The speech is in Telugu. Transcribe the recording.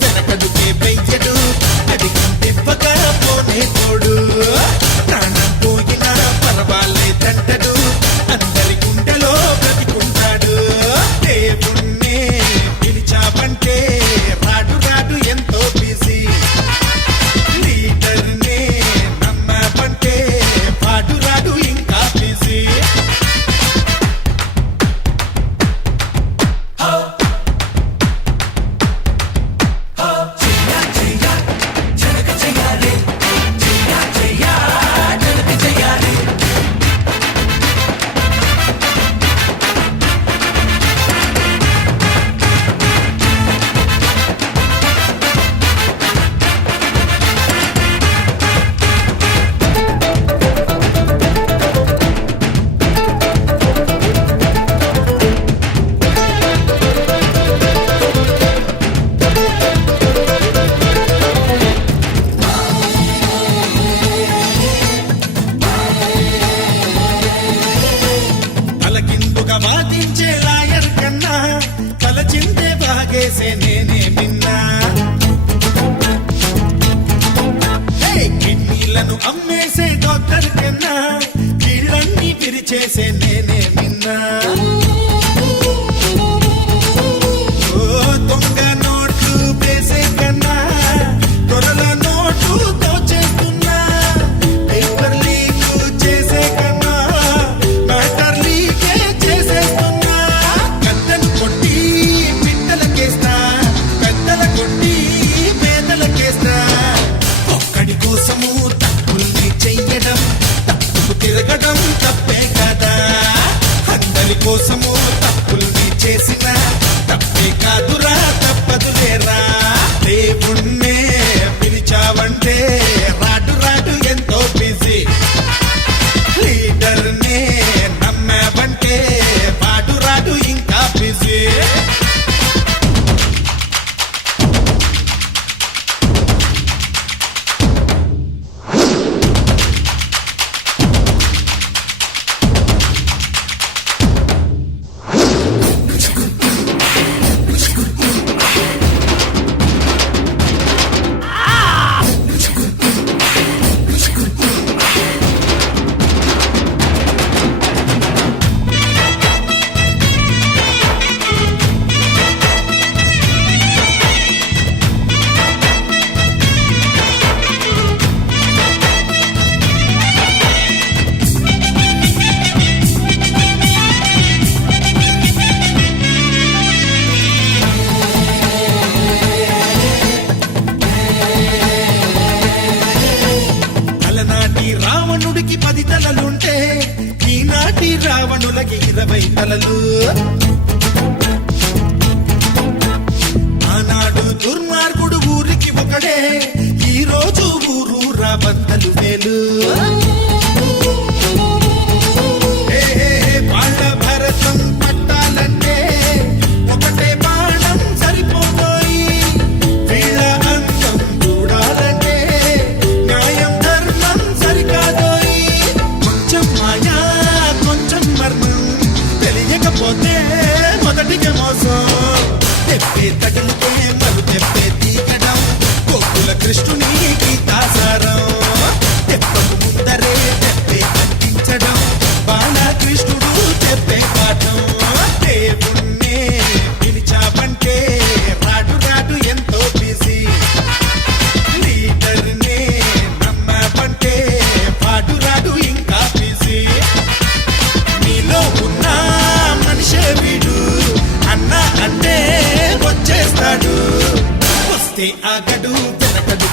వెనకడుకే వెయ్యడు అడిగిందివ్వగా పోనే పోడు ప్రాణం పోయినా పర్వాలేదంటడు అందరి గుండెలో బ్రతికుంటాడు దేవుణ్ణే పిలిచావంటే రాడు రాడు ఎంతో బిజీ లీడర్నే నమ్మావంటే వాడు రాడు ఇంకా బిజీ తలకిందుగా వాదించే లాయర్ కన్నా తలచిందే బాగేసే నేనే విన్నా కిడ్నీలను అమ్మేసే డాక్టర్ కన్నా కీళ్ళన్నీ విరిచేసే నేనే విన్నా దొంగ నోట్లు వేసే కన్నా దొరల నోటు దోచేస్తున్నా పేపర్ లీక్ చేసే కన్నా మ్యాటర్ లీకే చేసేస్తున్నా కత్తెను కొట్టి పిట్టలకేస్తా పెద్దల కొట్టి పేదలకేస్తా ఒక్కడి కోసము తప్పుల్ని చెయ్యడం తప్పుకు తిరగడం తప్పే కదా అందరి కోసము తప్పుల్ని చేసిన తప్పే కాదురా తప్పదు లేరా దేవుణ్ణే పిలిచావంటే రాడు రాడు ఎంతో బిజీ లీడర్నే నమ్మావంటే వాడు రాడు ఇంకా బిజీ అలనాటి రావణుడికి 10 తలలుంటే ఈనాటి రావణులకి 20 తలలు ఆనాడు దుర్మార్గుడు ఊరికి ఒకడే ఈ రోజు ఊరూరా వందలు వేలు వాళ్ళ భరతం పట్టాలంటే ఒకటే బాణం సరిపోతాయి వీళ్ళ అందం చూడాలంటే న్యాయం ధర్మం సరికాదోయి కొంచెం మాయా కొంచెం మర్మం తెలియకపోతే మొదటిగా మోసం తెప్పే తగిలితే మరు తెప్పే తీగడం గోకుల కృష్ణుని గీతాసారం తెప్పకు ముందరే తెప్పే అందించడం బాలకృష్ణుడు తెప్పే పాఠం దేవుణ్ణే పిలిచావంటే రాడు రాడు ఎంతో బిజీ లీడర్నే నమ్మావంటే వాడు రాడు ఇంకా బిజీ నీలో ఉన్న మనిషే వీడు అన్న అంటే వచ్చేస్తాడు వస్తే ఆగడు వెనకడు